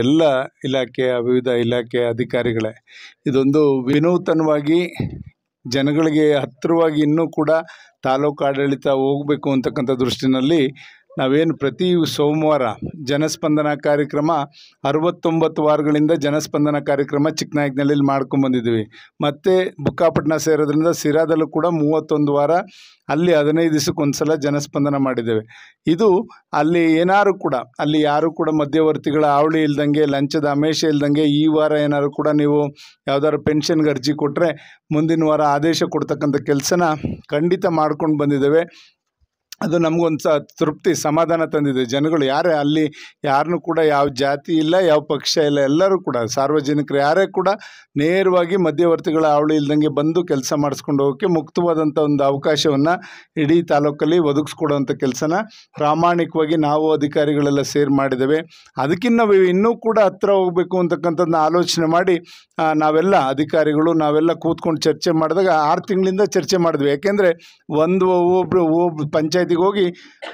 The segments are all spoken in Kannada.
ಎಲ್ಲ ಇಲಾಖೆಯ ವಿವಿಧ ಇಲಾಖೆಯ ಅಧಿಕಾರಿಗಳೇ, ಇದೊಂದು ವಿನೂತನವಾಗಿ ಜನಗಳಿಗೆ ಹತ್ತಿರವಾಗಿ ಇನ್ನೂ ಕೂಡ ತಾಲೂಕು ಆಡಳಿತ ಹೋಗಬೇಕು ಅಂತಕ್ಕಂಥ ದೃಷ್ಟಿನಲ್ಲಿ ನಾವೇನು ಪ್ರತಿ ಸೋಮವಾರ ಜನಸ್ಪಂದನ ಕಾರ್ಯಕ್ರಮ 69 ವಾರಗಳಿಂದ ಜನಸ್ಪಂದನ ಕಾರ್ಯಕ್ರಮ ಚಿಕ್ಕನಾಯಕನಹಳ್ಳಿಯಲ್ಲಿ ಮಾಡ್ಕೊಂಬಂದಿದ್ದೀವಿ. ಮತ್ತು ಬುಕ್ಕಾಪಟ್ಟಣ ಸೇರೋದ್ರಿಂದ ಸಿರಾದಲ್ಲೂ ಕೂಡ 31 ವಾರ, ಅಲ್ಲಿ 15 ದಿವಸಕ್ಕೊಂದು ಸಲ ಜನಸ್ಪಂದನ ಮಾಡಿದ್ದೇವೆ. ಇದು ಅಲ್ಲಿ ಏನಾರು ಕೂಡ ಅಲ್ಲಿ ಯಾರು ಕೂಡ ಮಧ್ಯವರ್ತಿಗಳ ಹಾವಳಿ ಇಲ್ದಂಗೆ, ಲಂಚದ ಆಮಿಷ ಇಲ್ದಂಗೆ, ಈ ವಾರ ಏನಾದ್ರು ಕೂಡ ನೀವು ಯಾವ್ದಾದ್ರು ಪೆನ್ಷನ್ಗೆ ಅರ್ಜಿ ಕೊಟ್ಟರೆ ಮುಂದಿನ ವಾರ ಆದೇಶ ಕೊಡ್ತಕ್ಕಂಥ ಕೆಲಸನ ಖಂಡಿತ ಮಾಡ್ಕೊಂಡು ಬಂದಿದ್ದೇವೆ. ಅದು ನಮಗೊಂದು ತೃಪ್ತಿ, ಸಮಾಧಾನ ತಂದಿದೆ. ಜನಗಳು ಯಾರೇ ಅಲ್ಲಿ ಯಾರನ್ನೂ ಕೂಡ ಯಾವ ಜಾತಿ ಇಲ್ಲ, ಯಾವ ಪಕ್ಷ ಇಲ್ಲ, ಎಲ್ಲರೂ ಕೂಡ ಸಾರ್ವಜನಿಕರು ಯಾರೇ ಕೂಡ ನೇರವಾಗಿ ಮಧ್ಯವರ್ತಿಗಳ ಹಾವಳಿ ಇಲ್ದಂಗೆ ಬಂದು ಕೆಲಸ ಮಾಡಿಸ್ಕೊಂಡು ಹೋಗೋಕ್ಕೆ ಮುಕ್ತವಾದಂಥ ಒಂದು ಅವಕಾಶವನ್ನು ಇಡೀ ತಾಲೂಕಲ್ಲಿ ಒದಗಿಸ್ಕೊಡುವಂಥ ಕೆಲಸನ ಪ್ರಾಮಾಣಿಕವಾಗಿ ನಾವು ಅಧಿಕಾರಿಗಳೆಲ್ಲ ಸೇರಿ ಮಾಡಿದ್ದೇವೆ. ಅದಕ್ಕಿಂತ ನಾವು ಇನ್ನೂ ಕೂಡ ಹತ್ತಿರ ಹೋಗಬೇಕು ಅಂತಕ್ಕಂಥದ್ದನ್ನ ಆಲೋಚನೆ ಮಾಡಿ ನಾವೆಲ್ಲ ಅಧಿಕಾರಿಗಳು ನಾವೆಲ್ಲ ಕೂತ್ಕೊಂಡು ಚರ್ಚೆ ಮಾಡಿದಾಗ 6 ತಿಂಗಳಿಂದ ಚರ್ಚೆ ಮಾಡಿದ್ವಿ. ಯಾಕೆಂದರೆ ಒಬ್ಬರು ಪಂಚಾಯತಿಗೆ ಹೋಗಿ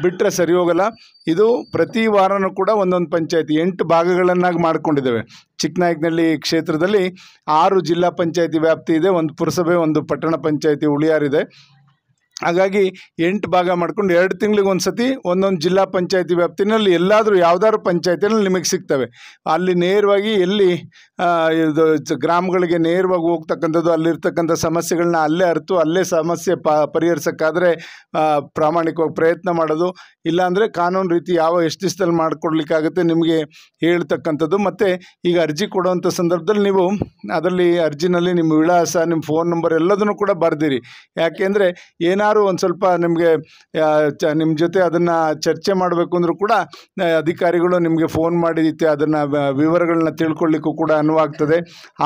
ಬಿಟ್ಟರೆ ಸರಿ ಹೋಗಲ್ಲ. ಇದು ಪ್ರತಿ ವಾರನೂ ಕೂಡ ಒಂದೊಂದು ಪಂಚಾಯತಿ 8 ಭಾಗಗಳನ್ನಾಗಿ ಮಾಡ್ಕೊಂಡಿದ್ದೇವೆ. ಚಿಕ್ಕನಾಯಕನಹಳ್ಳಿ ಕ್ಷೇತ್ರದಲ್ಲಿ 6 ಜಿಲ್ಲಾ ಪಂಚಾಯತಿ ವ್ಯಾಪ್ತಿ ಇದೆ, 1 ಪುರಸಭೆ, 1 ಪಟ್ಟಣ ಪಂಚಾಯತಿ ಉಳಿಯಾರಿದೆ. ಹಾಗಾಗಿ 8 ಭಾಗ ಮಾಡ್ಕೊಂಡು 2 ತಿಂಗಳಿಗೆ ಒಂದು ಸತಿ ಒಂದೊಂದು ಜಿಲ್ಲಾ ಪಂಚಾಯತಿ ವ್ಯಾಪ್ತಿನಲ್ಲಿ ಎಲ್ಲಾದರೂ ಯಾವ್ದಾದ್ರು ಪಂಚಾಯತಿನಲ್ಲಿ ನಿಮಗೆ ಸಿಗ್ತವೆ. ಅಲ್ಲಿ ನೇರವಾಗಿ ಎಲ್ಲಿ ಇದು ಗ್ರಾಮಗಳಿಗೆ ನೇರವಾಗಿ ಹೋಗ್ತಕ್ಕಂಥದ್ದು, ಅಲ್ಲಿರ್ತಕ್ಕಂಥ ಸಮಸ್ಯೆಗಳನ್ನ ಅಲ್ಲೇ ಅರಿತು ಅಲ್ಲೇ ಸಮಸ್ಯೆ ಪರಿಹರಿಸೋಕ್ಕಾದರೆ ಪ್ರಾಮಾಣಿಕವಾಗಿ ಪ್ರಯತ್ನ ಮಾಡೋದು, ಇಲ್ಲಾಂದರೆ ಕಾನೂನು ರೀತಿ ಎಷ್ಟು ದಿವಸದಲ್ಲಿ ಮಾಡಿಕೊಡ್ಲಿಕ್ಕಾಗುತ್ತೆ ನಿಮಗೆ ಹೇಳ್ತಕ್ಕಂಥದ್ದು. ಮತ್ತು ಈಗ ಅರ್ಜಿ ಕೊಡುವಂಥ ಸಂದರ್ಭದಲ್ಲಿ ನೀವು ಅದರಲ್ಲಿ ಅರ್ಜಿನಲ್ಲಿ ನಿಮ್ಮ ವಿಳಾಸ, ನಿಮ್ಮ ಫೋನ್ ನಂಬರ್ ಎಲ್ಲದನ್ನು ಕೂಡ ಬರೆದಿರಿ. ಯಾಕೆಂದರೆ ಏನಾದ್ರು ಒಂದು ಸ್ವಲ್ಪ ನಿಮಗೆ ನಿಮ್ಮ ಜೊತೆ ಅದನ್ನು ಚರ್ಚೆ ಮಾಡಬೇಕು ಅಂದರೂ ಕೂಡ ಅಧಿಕಾರಿಗಳು ನಿಮಗೆ ಫೋನ್ ಮಾಡಿ ಅದನ್ನು ವಿವರಗಳನ್ನ ತಿಳ್ಕೊಳ್ಳಿಕ್ಕೂ ಕೂಡ ಅನುವಾಗ್ತದೆ.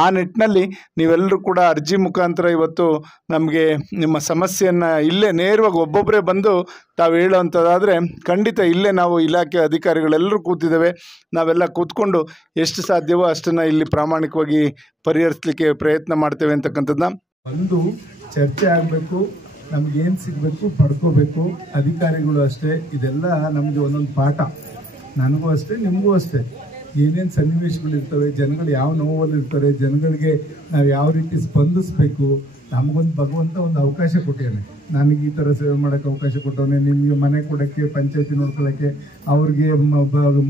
ಆ ನಿಟ್ಟಿನಲ್ಲಿ ನೀವೆಲ್ಲರೂ ಕೂಡ ಅರ್ಜಿ ಮುಖಾಂತರ ಇವತ್ತು ನಮಗೆ ನಿಮ್ಮ ಸಮಸ್ಯೆಯನ್ನು ಇಲ್ಲೇ ನೇರವಾಗಿ ಒಬ್ಬೊಬ್ಬರೇ ಬಂದು ತಾವು ಹೇಳೋವಂಥದ್ದಾದರೆ ಖಂಡಿತ ಇಲ್ಲೇ ನಾವು ಇಲಾಖೆ ಅಧಿಕಾರಿಗಳೆಲ್ಲರೂ ಕೂತಿದ್ದೇವೆ. ನಾವೆಲ್ಲ ಕೂತ್ಕೊಂಡು ಎಷ್ಟು ಸಾಧ್ಯವೋ ಅಷ್ಟನ್ನು ಇಲ್ಲಿ ಪ್ರಾಮಾಣಿಕವಾಗಿ ಪರಿಹರಿಸಲಿಕ್ಕೆ ಪ್ರಯತ್ನ ಮಾಡ್ತೇವೆ ಅಂತಕ್ಕಂಥದ್ದನ್ನ ಒಂದು ಚರ್ಚೆ ಆಗಬೇಕು. ನಮಗೇನು ಸಿಗಬೇಕು ಪಡ್ಕೋಬೇಕು. ಅಧಿಕಾರಿಗಳು ಅಷ್ಟೇ, ಇದೆಲ್ಲ ನಮಗೆ ಒಂದೊಂದು ಪಾಠ. ನನಗೂ ಅಷ್ಟೇ, ನಿಮಗೂ ಅಷ್ಟೇ. ಏನೇನು ಸನ್ನಿವೇಶಗಳಿರ್ತವೆ, ಜನಗಳು ಯಾವ ನೋವಲ್ಲಿರ್ತಾರೆ, ಜನಗಳಿಗೆ ನಾವು ಯಾವ ರೀತಿ ಸ್ಪಂದಿಸಬೇಕು. ನಮಗೊಂದು ಭಗವಂತ ಒಂದು ಅವಕಾಶ ಕೊಟ್ಟಿದ್ದಾನೆ. ನನಗೆ ಈ ಥರ ಸೇವೆ ಮಾಡೋಕ್ಕೆ ಅವಕಾಶ ಕೊಟ್ಟವನೇ. ನಿಮಗೆ ಮನೆ ಕೊಡೋಕ್ಕೆ, ಪಂಚಾಯತಿ ನೋಡ್ಕೊಳ್ಳೋಕ್ಕೆ, ಅವ್ರಿಗೆ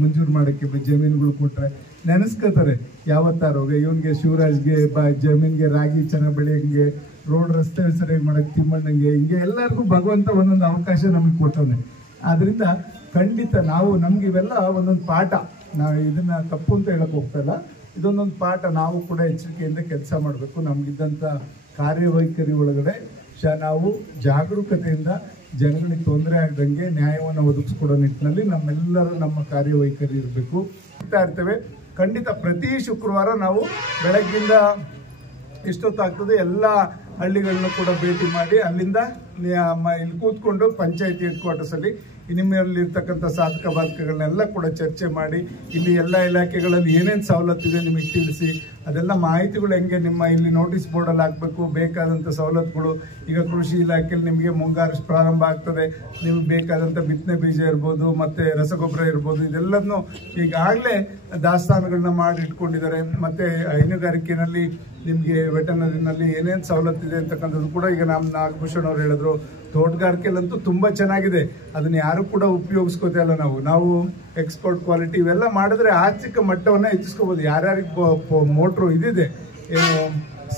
ಮಂಜೂರು ಮಾಡೋಕ್ಕೆ ಜಮೀನುಗಳು ಕೊಟ್ಟರೆ ನೆನೆಸ್ಕೋತಾರೆ. ಯಾವತ್ತಾರೋಗ ಇವನಿಗೆ ಶಿವರಾಜ್ಗೆ ಜಮೀನಿಗೆ ರಾಗಿ ಚೆನ್ನಾಗಿ ಬೆಳೆಯೋಂಗೆ, ರೋಡ್ ರಸ್ತೆ ಸರಿಯಾಗಿ ಮಾಡೋಕ್ಕೆ ತಿಮ್ಮಣ್ಣಂಗೆ, ಹಿಂಗೆ ಎಲ್ಲರಿಗೂ ಭಗವಂತ ಒಂದೊಂದು ಅವಕಾಶ ನಮಗೆ ಕೊಟ್ಟವನೆ. ಆದ್ದರಿಂದ ಖಂಡಿತ ನಮ್ಗೆ ಇವೆಲ್ಲ ಒಂದೊಂದು ಪಾಠ. ನಾವು ಇದನ್ನು ತಪ್ಪು ಅಂತ ಹೇಳಕ್ಕೆ ಹೋಗ್ತಾ ಇಲ್ಲ, ಇದೊಂದೊಂದು ಪಾಠ. ನಾವು ಕೂಡ ಎಚ್ಚರಿಕೆಯಿಂದ ಕೆಲಸ ಮಾಡಬೇಕು. ನಮಗಿದ್ದಂಥ ಕಾರ್ಯವೈಖರಿ ಒಳಗಡೆ ನಾವು ಜಾಗರೂಕತೆಯಿಂದ ಜನಗಳಿಗೆ ತೊಂದರೆ ಆಗದಂಗೆ ನ್ಯಾಯವನ್ನು ಒದಗಿಸ್ಕೊಡೋ ನಿಟ್ಟಿನಲ್ಲಿ ನಮ್ಮ ಕಾರ್ಯವೈಖರಿ ಇರಬೇಕು. ಇರ್ತೇವೆ ಖಂಡಿತ. ಪ್ರತಿ ಶುಕ್ರವಾರ ನಾವು ಬೆಳಗ್ಗಿಂದ ಎಷ್ಟೊತ್ತಾಗ್ತದೆ ಎಲ್ಲ ಹಳ್ಳಿಗಳನ್ನ ಕೂಡ ಭೇಟಿ ಮಾಡಿ ಅಲ್ಲಿಂದ ಇಲ್ಲಿ ಕೂತ್ಕೊಂಡು ಪಂಚಾಯತಿ ಹೆಡ್ ಕ್ವಾರ್ಟರ್ಸಲ್ಲಿ ನಿಮ್ಮಲ್ಲಿರ್ತಕ್ಕಂಥ ಸಾಧಕ ಬಾಧಕಗಳನ್ನೆಲ್ಲ ಕೂಡ ಚರ್ಚೆ ಮಾಡಿ ಇಲ್ಲಿ ಎಲ್ಲ ಇಲಾಖೆಗಳಲ್ಲಿ ಏನೇನು ಸವಲತ್ತಿದೆ ನಿಮಗೆ ತಿಳಿಸಿ, ಅದೆಲ್ಲ ಮಾಹಿತಿಗಳು ಹೆಂಗೆ ನಿಮ್ಮ ಇಲ್ಲಿ ನೋಟಿಸ್ ಬೋರ್ಡಲ್ಲಿ ಹಾಕಬೇಕು, ಬೇಕಾದಂಥ ಸವಲತ್ತುಗಳು. ಈಗ ಕೃಷಿ ಇಲಾಖೆಯಲ್ಲಿ ನಿಮಗೆ ಮುಂಗಾರು ಪ್ರಾರಂಭ ಆಗ್ತದೆ, ನಿಮಗೆ ಬೇಕಾದಂಥ ಬಿತ್ತನೆ ಬೀಜ ಇರ್ಬೋದು, ಮತ್ತು ರಸಗೊಬ್ಬರ ಇರ್ಬೋದು, ಇದೆಲ್ಲದನ್ನು ಈಗಾಗಲೇ ದಾಸ್ತಾನುಗಳನ್ನ ಮಾಡಿ ಇಟ್ಕೊಂಡಿದ್ದಾರೆ. ಮತ್ತು ಹೈನುಗಾರಿಕೆಯಲ್ಲಿ ನಿಮಗೆ ವೆಟನರಿನಲ್ಲಿ ಏನೇನು ಸವಲತ್ತಿದೆ ಅಂತಕ್ಕಂಥದ್ದು ಕೂಡ ಈಗ ನಮ್ಮ ನಾಗಭೂಷಣ್ ಅವ್ರು ಹೇಳಿದ್ರು. ತೋಟಗಾರಿಕೆಯಲ್ಲಂತೂ ತುಂಬ ಚೆನ್ನಾಗಿದೆ, ಅದನ್ನು ಯಾರು ಕೂಡ ಉಪಯೋಗಿಸ್ಕೋತಾ ಇಲ್ಲ. ನಾವು ಎಕ್ಸ್ಪೋರ್ಟ್ ಕ್ವಾಲಿಟಿ ಇವೆಲ್ಲ ಮಾಡಿದ್ರೆ ಆರ್ಥಿಕ ಮಟ್ಟವನ್ನು ಹೆಚ್ಚಿಸ್ಕೋಬೋದು. ಯಾರ್ಯಾರಿಗೆ ಮೋಟ್ರು ಇದಿದೆ, ಏನು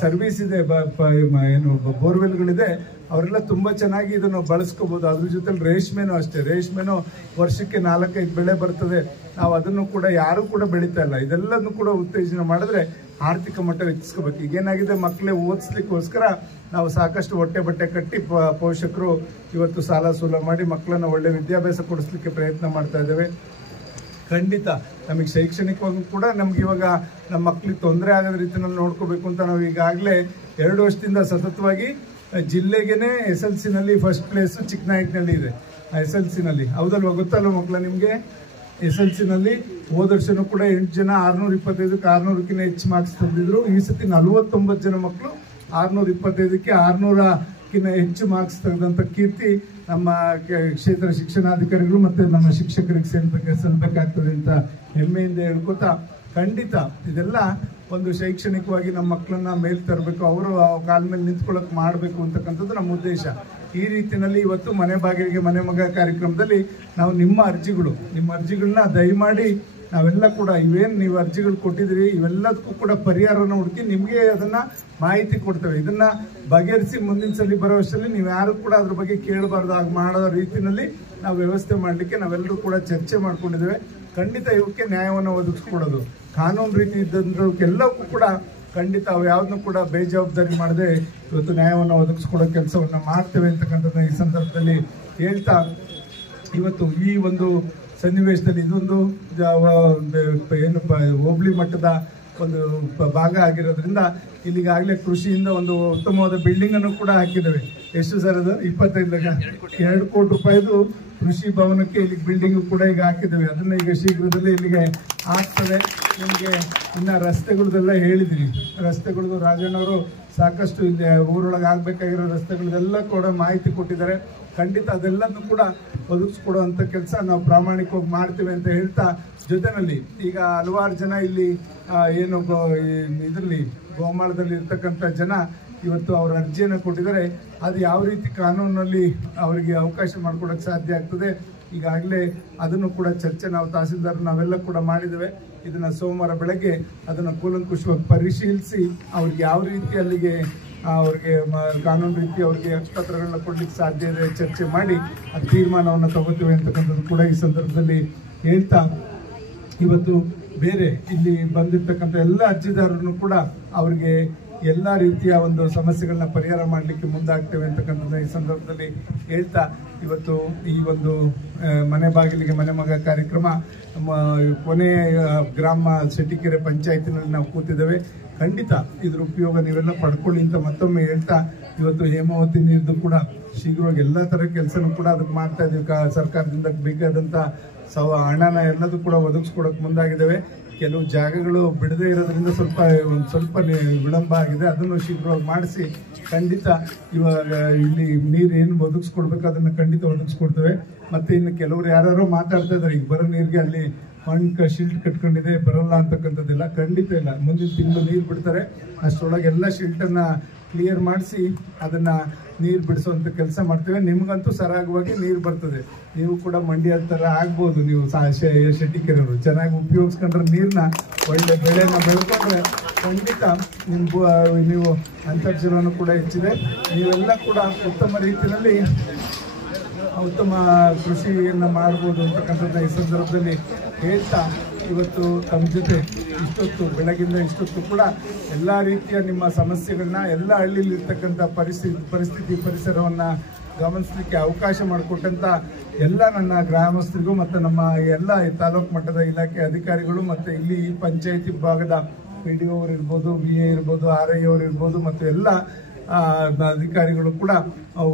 ಸರ್ವಿಸ್ ಇದೆ, ಏನು ಬೋರ್ವೆಲ್ಗಳಿದೆ, ಅವರೆಲ್ಲ ತುಂಬ ಚೆನ್ನಾಗಿ ಇದನ್ನು ಬಳಸ್ಕೋಬೋದು. ಅದ್ರ ಜೊತೆಲಿ ರೇಷ್ಮೆನೂ ಅಷ್ಟೇ. ರೇಷ್ಮೆನೂ ವರ್ಷಕ್ಕೆ 4-5 ಬೆಳೆ ಬರ್ತದೆ. ನಾವು ಅದನ್ನು ಕೂಡ ಯಾರೂ ಕೂಡ ಬೆಳೀತಾ ಇಲ್ಲ. ಇದೆಲ್ಲದನ್ನು ಕೂಡ ಉತ್ತೇಜನ ಮಾಡಿದ್ರೆ ಆರ್ಥಿಕ ಮಟ್ಟ ಹೆಚ್ಚಿಸ್ಕೋಬೇಕು. ಈಗೇನಾಗಿದೆ, ಮಕ್ಕಳೇ ಓದಿಸ್ಲಿಕ್ಕೋಸ್ಕರ ನಾವು ಸಾಕಷ್ಟು ಹೊಟ್ಟೆ ಬಟ್ಟೆ ಕಟ್ಟಿ ಪೋಷಕರು ಇವತ್ತು ಸಾಲ ಸೂಲ ಮಾಡಿ ಮಕ್ಕಳನ್ನು ಒಳ್ಳೆ ವಿದ್ಯಾಭ್ಯಾಸ ಕೊಡಿಸ್ಲಿಕ್ಕೆ ಪ್ರಯತ್ನ ಮಾಡ್ತಾ ಇದ್ದೇವೆ. ಖಂಡಿತ ನಮಗೆ ಶೈಕ್ಷಣಿಕವಾಗಿ ಕೂಡ ನಮ್ಗೆ ಇವಾಗ ನಮ್ಮ ಮಕ್ಕಳಿಗೆ ತೊಂದರೆ ಆಗದ ರೀತಿಯಲ್ಲಿ ನೋಡ್ಕೋಬೇಕು ಅಂತ ನಾವು ಈಗಾಗಲೇ 2 ವರ್ಷದಿಂದ ಸತತವಾಗಿ ಜಿಲ್ಲೆಗೇನೆ SLCನಲ್ಲಿ ಫಸ್ಟ್ ಪ್ಲೇಸು ಚಿಕ್ಕನಾಯಕನಹಳ್ಳಿ ಇದೆ. SLCನಲ್ಲಿ ಹೌದಲ್ವ, ಗೊತ್ತಲ್ವ ಮಕ್ಕಳ ನಿಮಗೆ? SLCನಲ್ಲಿ ಹೋದ ವರ್ಷನೂ ಕೂಡ 8 ಜನ 625ಕ್ಕೆ 600ಕ್ಕಿಂತ ಹೆಚ್ಚು ಮಾರ್ಕ್ಸ್ ತಂದಿದ್ರು. ಈ ಸತಿ 49 ಜನ ಮಕ್ಕಳು 625ಕ್ಕೆ 600ಕ್ಕಿಂತ ಹೆಚ್ಚು ಮಾರ್ಕ್ಸ್ ತೆಗೆದಂಥ ಕೀರ್ತಿ ನಮ್ಮ ಕ್ಷೇತ್ರ ಶಿಕ್ಷಣಾಧಿಕಾರಿಗಳು ಮತ್ತು ನಮ್ಮ ಶಿಕ್ಷಕರಿಗೆ ಸಲ್ಲಬೇಕಾಗ್ತದೆ ಅಂತ ಹೆಮ್ಮೆಯಿಂದ ಹೇಳ್ಕೊತಾ ಖಂಡಿತ ಇದೆಲ್ಲ ಒಂದು ಶೈಕ್ಷಣಿಕವಾಗಿ ನಮ್ಮ ಮಕ್ಕಳನ್ನ ಮೇಲೆ ತರಬೇಕು, ಅವರು ಕಾಲ ಮೇಲೆ ನಿಂತ್ಕೊಳ್ಳೋಕೆ ಮಾಡಬೇಕು ಅಂತಕ್ಕಂಥದ್ದು ನಮ್ಮ ಉದ್ದೇಶ. ಈ ರೀತಿಯಲ್ಲಿ ಇವತ್ತು ಮನೆ ಬಾಗಿಲಿಗೆ ಮನೆ ಮಗ ಕಾರ್ಯಕ್ರಮದಲ್ಲಿ ನಾವು ನಿಮ್ಮ ಅರ್ಜಿಗಳನ್ನ ದಯಮಾಡಿ ನಾವೆಲ್ಲ ಕೂಡ ಇವೇನು ನೀವು ಅರ್ಜಿಗಳು ಕೊಟ್ಟಿದ್ದೀರಿ ಇವೆಲ್ಲದಕ್ಕೂ ಕೂಡ ಪರಿಹಾರನ ಹುಡುಕಿ ನಿಮಗೆ ಅದನ್ನು ಮಾಹಿತಿ ಕೊಡ್ತೇವೆ. ಇದನ್ನು ಬಗೆಹರಿಸಿ ಮುಂದಿನ ಸಲ ಬರೋ ವರ್ಷದಲ್ಲಿ ನೀವು ಯಾರು ಕೂಡ ಅದ್ರ ಬಗ್ಗೆ ಕೇಳಬಾರ್ದು, ಹಾಗೆ ಮಾಡೋ ರೀತಿಯಲ್ಲಿ ನಾವು ವ್ಯವಸ್ಥೆ ಮಾಡಲಿಕ್ಕೆ ನಾವೆಲ್ಲರೂ ಕೂಡ ಚರ್ಚೆ ಮಾಡ್ಕೊಂಡಿದ್ದೇವೆ. ಖಂಡಿತ ಇವಕ್ಕೆ ನ್ಯಾಯವನ್ನು ಒದಗಿಸ್ಕೊಡೋದು, ಕಾನೂನು ರೀತಿ ಇದ್ದಂಥವಕ್ಕೆಲ್ಲವಕ್ಕೂ ಕೂಡ ಖಂಡಿತ ಅವು ಯಾವುದನ್ನು ಕೂಡ ಬೇಜವಾಬ್ದಾರಿ ಮಾಡದೆ ಇವತ್ತು ನ್ಯಾಯವನ್ನು ಒದಗಿಸ್ಕೊಡೋ ಕೆಲಸವನ್ನು ಮಾಡ್ತೇವೆ ಅಂತಕ್ಕಂಥದ್ದನ್ನ ಈ ಸಂದರ್ಭದಲ್ಲಿ ಹೇಳ್ತಾ, ಇವತ್ತು ಈ ಒಂದು ಸನ್ನಿವೇಶದಲ್ಲಿ ಇದೊಂದು ಏನು ಹೋಬಳಿ ಮಟ್ಟದ ಒಂದು ಭಾಗ ಆಗಿರೋದ್ರಿಂದ ಇಲ್ಲಿಗಾಗಲೇ ಕೃಷಿಯಿಂದ ಒಂದು ಉತ್ತಮವಾದ ಬಿಲ್ಡಿಂಗ್ ಅನ್ನು ಕೂಡ ಹಾಕಿದ್ದೇವೆ. ಎಷ್ಟು ಸರ್ ಅದು 2 ಕೋಟಿ ರೂಪಾಯಿದು ಕೃಷಿ ಭವನಕ್ಕೆ ಇಲ್ಲಿ ಬಿಲ್ಡಿಂಗ್ ಕೂಡ ಈಗ ಹಾಕಿದ್ದೇವೆ. ಅದನ್ನ ಈಗ ಶೀಘ್ರದಲ್ಲೇ ಇಲ್ಲಿಗೆ ಆಗ್ತದೆ. ನಿಮಗೆ ಇನ್ನು ರಸ್ತೆಗಳದೆಲ್ಲ ಹೇಳಿದ್ದೀನಿ, ರಸ್ತೆಗಳದ್ದು ರಾಜಣ್ಣವರು ಸಾಕಷ್ಟು ಇಲ್ಲಿ ಊರೊಳಗೆ ಆಗ್ಬೇಕಾಗಿರೋ ರಸ್ತೆಗಳದೆಲ್ಲ ಕೂಡ ಮಾಹಿತಿ ಕೊಟ್ಟಿದ್ದಾರೆ. ಖಂಡಿತ ಅದೆಲ್ಲನೂ ಕೂಡ ಒದಗಿಸ್ಕೊಡುವಂಥ ಕೆಲಸ ನಾವು ಪ್ರಾಮಾಣಿಕವಾಗಿ ಮಾಡ್ತೇವೆ ಅಂತ ಹೇಳ್ತಾ, ಜೊತೆಯಲ್ಲಿ ಈಗ ಹಲವಾರು ಜನ ಇಲ್ಲಿ ಏನು ಇದರಲ್ಲಿ ಗೋಮಾಳದಲ್ಲಿ ಇರ್ತಕ್ಕಂಥ ಜನ ಇವತ್ತು ಅವ್ರ ಅರ್ಜಿಯನ್ನು ಕೊಟ್ಟಿದ್ದಾರೆ. ಅದು ಯಾವ ರೀತಿ ಕಾನೂನಲ್ಲಿ ಅವರಿಗೆ ಅವಕಾಶ ಮಾಡಿಕೊಡೋಕ್ಕೆ ಸಾಧ್ಯ ಆಗ್ತದೆ, ಈಗಾಗಲೇ ಅದನ್ನು ಕೂಡ ಚರ್ಚೆ ನಾವು ತಹಸೀಲ್ದಾರ್ ನಾವೆಲ್ಲ ಕೂಡ ಮಾಡಿದ್ದೇವೆ. ಇದನ್ನು ಸೋಮವಾರ ಬೆಳಗ್ಗೆ ಅದನ್ನು ಕೂಲಂಕುಷವಾಗಿ ಪರಿಶೀಲಿಸಿ ಅವ್ರಿಗೆ ಯಾವ ರೀತಿ ಅಲ್ಲಿಗೆ ಅವ್ರಿಗೆ ಕಾನೂನು ರೀತಿ ಅವ್ರಿಗೆ ಪತ್ರಗಳನ್ನ ಕೊಡ್ಲಿಕ್ಕೆ ಸಾಧ್ಯ ಇದೆ ಚರ್ಚೆ ಮಾಡಿ ಅದು ತೀರ್ಮಾನವನ್ನು ತಗೋತೀವಿ ಅಂತಕ್ಕಂಥದ್ದು ಕೂಡ ಈ ಸಂದರ್ಭದಲ್ಲಿ ಹೇಳ್ತಾ, ಇವತ್ತು ಬೇರೆ ಇಲ್ಲಿ ಬಂದಿರ್ತಕ್ಕಂಥ ಎಲ್ಲ ಅರ್ಜಿದಾರರನ್ನು ಕೂಡ ಅವ್ರಿಗೆ ಎಲ್ಲ ರೀತಿಯ ಒಂದು ಸಮಸ್ಯೆಗಳನ್ನ ಪರಿಹಾರ ಮಾಡಲಿಕ್ಕೆ ಮುಂದಾಗ್ತೇವೆ ಅಂತಕ್ಕಂಥದ್ದು ಈ ಸಂದರ್ಭದಲ್ಲಿ ಹೇಳ್ತಾ, ಇವತ್ತು ಈ ಒಂದು ಮನೆ ಬಾಗಿಲಿಗೆ ಮನೆ ಮಗ ಕಾರ್ಯಕ್ರಮ ಕೊನೆ ಗ್ರಾಮ ಶೆಟ್ಟಿಕೆರೆ ಪಂಚಾಯತಿನಲ್ಲಿ ನಾವು ಕೂತಿದ್ದೇವೆ. ಖಂಡಿತ ಇದ್ರ ಉಪಯೋಗ ನೀವೆಲ್ಲ ಪಡ್ಕೊಳ್ಳಿ ಅಂತ ಮತ್ತೊಮ್ಮೆ ಹೇಳ್ತಾ, ಇವತ್ತು ಹೇಮಾವತಿ ನೀರ್ದು ಕೂಡ ಶೀಘ್ರವಾಗಿ ಎಲ್ಲ ಥರ ಕೆಲಸನೂ ಕೂಡ ಅದಕ್ಕೆ ಮಾಡ್ತಾ ಇದ್ದೀವಿ. ಸರ್ಕಾರದಿಂದ ಬೇಕಾದಂಥ ಹಣನ ಎಲ್ಲದೂ ಕೂಡ ಒದಗಿಸ್ಕೊಡೋಕೆ ಮುಂದಾಗಿದ್ದೇವೆ. ಕೆಲವು ಜಾಗಗಳು ಬಿಡದೇ ಇರೋದ್ರಿಂದ ಸ್ವಲ್ಪ ವಿಳಂಬ ಆಗಿದೆ, ಅದನ್ನು ಶೀಘ್ರವಾಗಿ ಮಾಡಿಸಿ ಖಂಡಿತ ಇವಾಗ ಇಲ್ಲಿ ನೀರು ಏನು ಒದಗಿಸ್ಕೊಡ್ಬೇಕು ಅದನ್ನು ಖಂಡಿತ ಒದಗಿಸ್ಕೊಡ್ತೇವೆ. ಮತ್ತು ಇನ್ನು ಕೆಲವರು ಯಾರು ಮಾತಾಡ್ತಾ ಇದ್ದಾರೆ, ಈಗ ಬರೋ ನೀರಿಗೆ ಅಲ್ಲಿ ಮಣ್ಣು ಶಿಲ್ಟ್ ಕಟ್ಕೊಂಡಿದೆ ಬರಲ್ಲ ಅಂತಕ್ಕಂಥದ್ದೆಲ್ಲ ಖಂಡಿತ ಇಲ್ಲ. ಮುಂದಿನ ತಿಂಗಳು ನೀರು ಬಿಡ್ತಾರೆ, ಅಷ್ಟರೊಳಗೆ ಎಲ್ಲ ಶಿಲ್ಟನ್ನು ಕ್ಲಿಯರ್ ಮಾಡಿಸಿ ಅದನ್ನು ನೀರು ಬಿಡಿಸುವಂಥ ಕೆಲಸ ಮಾಡ್ತೇವೆ. ನಿಮಗಂತೂ ಸರಾಗವಾಗಿ ನೀರು ಬರ್ತದೆ. ನೀವು ಕೂಡ ಮಂಡ್ಯ ಥರ ಆಗ್ಬೋದು, ನೀವು ಶೆಟ್ಟಿಕೆರೆಯವರು ಚೆನ್ನಾಗಿ ಉಪಯೋಗಿಸ್ಕೊಂಡ್ರೆ ನೀರನ್ನ ಒಳ್ಳೆ ಬೆಳೆನ ಬೆಳ್ಕೊಂಡ್ರೆ ಖಂಡಿತ ನೀವು ಅಂತರ್ಜಲವನ್ನು ಕೂಡ ಹೆಚ್ಚಿದೆ. ನೀವೆಲ್ಲ ಕೂಡ ಉತ್ತಮ ರೀತಿಯಲ್ಲಿ ಉತ್ತಮ ಕೃಷಿಯನ್ನು ಮಾಡ್ಬೋದು ಅಂತಕ್ಕಂಥದ್ದನ್ನ ಈ ಸಂದರ್ಭದಲ್ಲಿ ಹೇಳ್ತಾ, ಇವತ್ತು ತಮ್ಮ ಜೊತೆ ಇಷ್ಟೊತ್ತು ಬೆಳಗಿಂದ ಇಷ್ಟೊತ್ತು ಕೂಡ ಎಲ್ಲ ರೀತಿಯ ನಿಮ್ಮ ಸಮಸ್ಯೆಗಳನ್ನ ಎಲ್ಲ ಹಳ್ಳಿಲಿರ್ತಕ್ಕಂಥ ಪರಿಸರವನ್ನು ಗಮನಿಸಲಿಕ್ಕೆ ಅವಕಾಶ ಮಾಡಿಕೊಟ್ಟಂಥ ಎಲ್ಲ ನನ್ನ ಗ್ರಾಮಸ್ಥರಿಗೂ ಮತ್ತು ನಮ್ಮ ಎಲ್ಲ ತಾಲೂಕು ಮಟ್ಟದ ಇಲಾಖೆ ಅಧಿಕಾರಿಗಳು ಮತ್ತು ಇಲ್ಲಿ ಈ ಪಂಚಾಯಿತಿ ಭಾಗದ PDO ಅವರು ಇರ್ಬೋದು, VA ಇರ್ಬೋದು, RI ಅವರು ಇರ್ಬೋದು ಮತ್ತು ಎಲ್ಲ ಅಧಿಕಾರಿಗಳು ಕೂಡ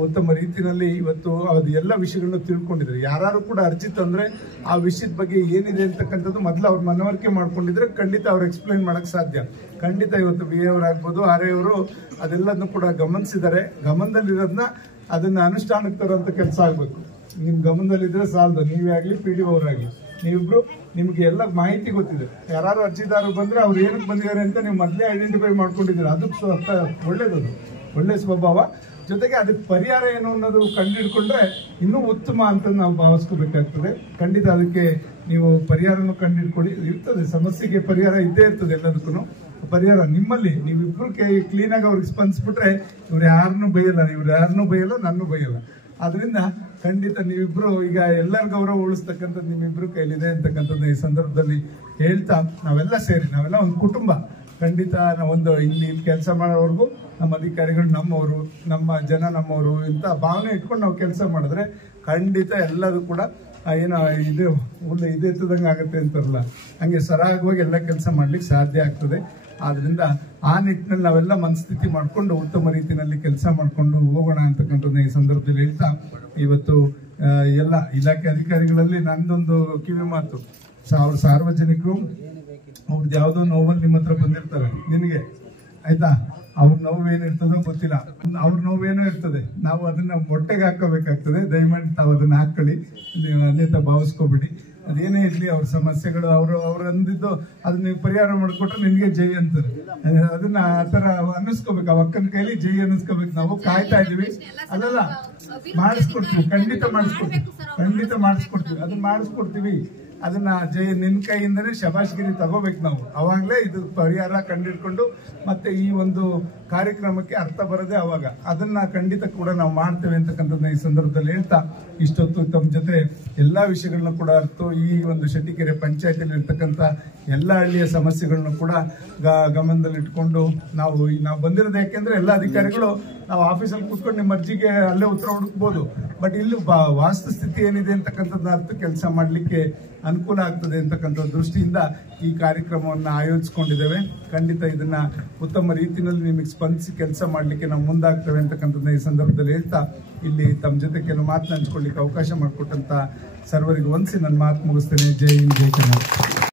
ಉತ್ತಮ ರೀತಿಯಲ್ಲಿ ಇವತ್ತು ಅದು ಎಲ್ಲ ವಿಷಯಗಳನ್ನ ತಿಳ್ಕೊಂಡಿದ್ದಾರೆ. ಯಾರು ಕೂಡ ಅರ್ಜಿ ತಂದರೆ ಆ ವಿಷಯದ ಬಗ್ಗೆ ಏನಿದೆ ಅಂತಕ್ಕಂಥದ್ದು ಮೊದಲು ಅವ್ರು ಮನವರಿಕೆ ಮಾಡ್ಕೊಂಡಿದ್ರೆ ಖಂಡಿತ ಅವ್ರು ಎಕ್ಸ್ಪ್ಲೈನ್ ಮಾಡೋಕ್ಕೆ ಸಾಧ್ಯ. ಖಂಡಿತ ಇವತ್ತು VA ಅವರಾಗ್ಬೋದು, RI ಅವರು ಅದೆಲ್ಲದನ್ನು ಕೂಡ ಗಮನಿಸಿದ್ದಾರೆ. ಗಮನದಲ್ಲಿರೋದನ್ನ ಅದನ್ನು ಅನುಷ್ಠಾನಕ್ಕೆ ತರುವಂಥ ಕೆಲಸ ಆಗಬೇಕು. ನಿಮ್ಮ ಗಮನದಲ್ಲಿದ್ದರೆ ಸಾಲದು, ನೀವೇ ಆಗಲಿ PDO ಅವರಾಗಲಿ, ನೀವಿಬ್ರು ನಿಮ್ಗೆ ಎಲ್ಲ ಮಾಹಿತಿ ಗೊತ್ತಿದೆ. ಯಾರು ಅರ್ಜಿದಾರರು ಬಂದರೆ ಅವ್ರು ಏನಕ್ಕೆ ಬಂದಿದ್ದಾರೆ ಅಂತ ನೀವು ಮೊದಲೇ ಐಡೆಂಟಿಫೈ ಮಾಡ್ಕೊಂಡಿದ್ದೀರಿ. ಅದು ಒಳ್ಳೇದದು, ಒಳ್ಳೆ ಸ್ವಭಾವ. ಜೊತೆಗೆ ಅದಕ್ಕೆ ಪರಿಹಾರ ಏನು ಅನ್ನೋದು ಕಂಡುಹಿಡ್ಕೊಂಡ್ರೆ ಇನ್ನೂ ಉತ್ತಮ ಅಂತ ನಾವು ಭಾವಿಸ್ಕೋಬೇಕಾಗ್ತದೆ. ಖಂಡಿತ ಅದಕ್ಕೆ ನೀವು ಪರಿಹಾರನೂ ಕಂಡುಹಿಡ್ಕೊಳ್ಳಿ. ಇರ್ತದೆ, ಸಮಸ್ಯೆಗೆ ಪರಿಹಾರ ಇದ್ದೇ ಇರ್ತದೆ. ಎಲ್ಲದಕ್ಕೂ ಪರಿಹಾರ ನಿಮ್ಮಲ್ಲಿ ನೀವಿಬ್ರು ಕ್ಲೀನಾಗಿ ಅವ್ರಿಗೆ ಸ್ಪಂದಿಸ್ಬಿಟ್ರೆ ಇವ್ರು ಯಾರನ್ನೂ ಬೈಯಲ್ಲ, ನನ್ನೂ ಬೈಯಲ್ಲ. ಅದರಿಂದ ಖಂಡಿತ ನೀವಿಬ್ರು ಈಗ ಎಲ್ಲರ ಗೌರವ ಉಳಿಸ್ತಕ್ಕಂಥದ್ದು ನಿಮ್ಮಿಬ್ರು ಕೈಲಿದೆ ಅಂತಕ್ಕಂಥದ್ದು ಈ ಸಂದರ್ಭದಲ್ಲಿ ಹೇಳ್ತಾ, ನಾವೆಲ್ಲ ಒಂದು ಕುಟುಂಬ. ಖಂಡಿತ ನಾವೊಂದು ಇಲ್ಲಿ ಕೆಲಸ ಮಾಡೋವರೆಗೂ ನಮ್ಮ ಅಧಿಕಾರಿಗಳು ನಮ್ಮವರು, ನಮ್ಮ ಜನ ನಮ್ಮವರು ಇಂಥ ಭಾವನೆ ಇಟ್ಕೊಂಡು ನಾವು ಕೆಲಸ ಮಾಡಿದ್ರೆ ಖಂಡಿತ ಎಲ್ಲದೂ ಕೂಡ ಏನೋ ಇದು ಎತ್ತದಂಗೆ ಆಗುತ್ತೆ ಅಂತಾರಲ್ಲ, ಹಂಗೆ ಸರಾಗವಾಗಿ ಎಲ್ಲ ಕೆಲಸ ಮಾಡ್ಲಿಕ್ಕೆ ಸಾಧ್ಯ ಆಗ್ತದೆ. ಆದ್ದರಿಂದ ಆ ನಿಟ್ಟಿನಲ್ಲಿ ನಾವೆಲ್ಲ ಮನಸ್ಥಿತಿ ಮಾಡಿಕೊಂಡು ಉತ್ತಮ ರೀತಿಯಲ್ಲಿ ಕೆಲಸ ಮಾಡಿಕೊಂಡು ಹೋಗೋಣ ಅಂತಕ್ಕಂಥದ್ದು ಈ ಸಂದರ್ಭದಲ್ಲಿ ಹೇಳ್ತಾ, ಇವತ್ತು ಎಲ್ಲ ಇಲಾಖೆ ಅಧಿಕಾರಿಗಳಲ್ಲಿ ನಂದೊಂದು ಕಿವಿ ಮಾತು, ಸಾರ್ವಜನಿಕರು ಅವ್ರದ್ದು ಯಾವುದೋ ನೋವಲ್ಲಿ ನಿಮ್ಮ ಹತ್ರ ಬಂದಿರ್ತಾರೆ, ನಿನಗೆ ಆಯ್ತಾ, ಅವ್ರ ನೋವೇನಿರ್ತದೋ ಗೊತ್ತಿಲ್ಲ, ಅವ್ರ ನೋವೇನೋ ಇರ್ತದೆ, ನಾವು ಅದನ್ನ ಹೊಟ್ಟೆಗೆ ಹಾಕೋಬೇಕಾಗ್ತದೆ. ದಯಮಾಡಿ ತಾವು ಅದನ್ನ ಹಾಕೊಳ್ಳಿ, ನೀವು ಅನ್ಯತಾ ಭಾವಿಸ್ಕೋಬೇಡಿ. ಅದೇನೇ ಇರಲಿ ಅವ್ರ ಸಮಸ್ಯೆಗಳು ಅವ್ರು ಅಂದಿದ್ದು ಅದನ್ನ ನೀವು ಪರಿಹಾರ ಮಾಡಿಕೊಟ್ರೆ ನಿನಗೆ ಜೈ ಅಂತಾರೆ. ಅದನ್ನ ಆ ಥರ ಅನ್ನಿಸ್ಕೋಬೇಕು. ಆ ಅಕ್ಕನ ಕೈಲಿ ಜೈ ಅನ್ನಿಸ್ಕೋಬೇಕು. ನಾವು ಕಾಯ್ತಾ ಇದೀವಿ. ಅಲ್ಲಲ್ಲ, ಮಾಡಿಸ್ಕೊಡ್ತೀವಿ, ಖಂಡಿತ ಮಾಡಿಸ್ಕೊಡ್ತೀವಿ. ಅದನ್ನ ಮಾಡಿಸ್ಕೊಡ್ತೀವಿ. ಅದನ್ನ ನಿನ್ನ ಕೈಯಿಂದನೇ ಶಬಾಷ್ಗಿರಿ ತಗೋಬೇಕು ನಾವು. ಅವಾಗಲೇ ಇದು ಪರಿಹಾರ ಕಂಡಿಡ್ಕೊಂಡು ಮತ್ತೆ ಈ ಒಂದು ಕಾರ್ಯಕ್ರಮಕ್ಕೆ ಅರ್ಥ ಬರೋದೇ ಅವಾಗ. ಅದನ್ನ ಖಂಡಿತ ಕೂಡ ನಾವು ಮಾಡ್ತೇವೆ ಅಂತಕ್ಕಂಥದ್ದನ್ನ ಈ ಸಂದರ್ಭದಲ್ಲಿ ಹೇಳ್ತಾ, ಇಷ್ಟೊತ್ತು ತಮ್ಮ ಜೊತೆ ಎಲ್ಲಾ ವಿಷಯಗಳನ್ನ ಕೂಡ ಅರ್ಥ, ಈ ಒಂದು ಶೆಟ್ಟಿಕೆರೆ ಪಂಚಾಯತಿಯಲ್ಲಿ ಇರ್ತಕ್ಕಂಥ ಎಲ್ಲ ಹಳ್ಳಿಯ ಸಮಸ್ಯೆಗಳನ್ನ ಕೂಡ ಗಮನದಲ್ಲಿಟ್ಕೊಂಡು ನಾವು ಬಂದಿರೋದು. ಯಾಕೆಂದ್ರೆ ಎಲ್ಲ ಅಧಿಕಾರಿಗಳು ನಾವು ಆಫೀಸಲ್ಲಿ ಕೂತ್ಕೊಂಡು ನಿಮ್ಮ ಅರ್ಜಿಗೆ ಅಲ್ಲೇ ಉತ್ತರ ಹುಡುಕ್ಬೋದು. ಬಟ್ ಇಲ್ಲಿ ವಾಸ್ತುಸ್ಥಿತಿ ಏನಿದೆ ಅಂತಕ್ಕಂಥದ್ದನ್ನ ಅರ್ಥ ಕೆಲಸ ಮಾಡಲಿಕ್ಕೆ ಅನುಕೂಲ ಆಗ್ತದೆ ಅಂತಕ್ಕಂಥ ದೃಷ್ಟಿಯಿಂದ ಈ ಕಾರ್ಯಕ್ರಮವನ್ನು ಆಯೋಜಿಸ್ಕೊಂಡಿದ್ದೇವೆ. ಖಂಡಿತ ಇದನ್ನ ಉತ್ತಮ ರೀತಿಯಲ್ಲಿ ನಿಮಗೆ ಸ್ಪಂದಿಸಿ ಕೆಲಸ ಮಾಡಲಿಕ್ಕೆ ನಾವು ಮುಂದಾಗ್ತೇವೆ ಅಂತಕ್ಕಂಥದ್ದನ್ನ ಈ ಸಂದರ್ಭದಲ್ಲಿ ಹೇಳ್ತಾ, ಇಲ್ಲಿ ತಮ್ಮ ಜೊತೆ ಕೆಲವು ಮಾತನ್ನ ಹಂಚ್ಕೊಳ್ಳಿಕ್ಕೆ ಅವಕಾಶ ಮಾಡಿಕೊಟ್ಟಂತ ಸರ್ವರಿಗೂ ವಂದಿಸಿ ನನ್ನ ಮಾತು ಮುಗಿಸ್ತೇನೆ. ಜೈ ಹಿಂದ್, ಜೈ ಕರ್ನಾಟಕ.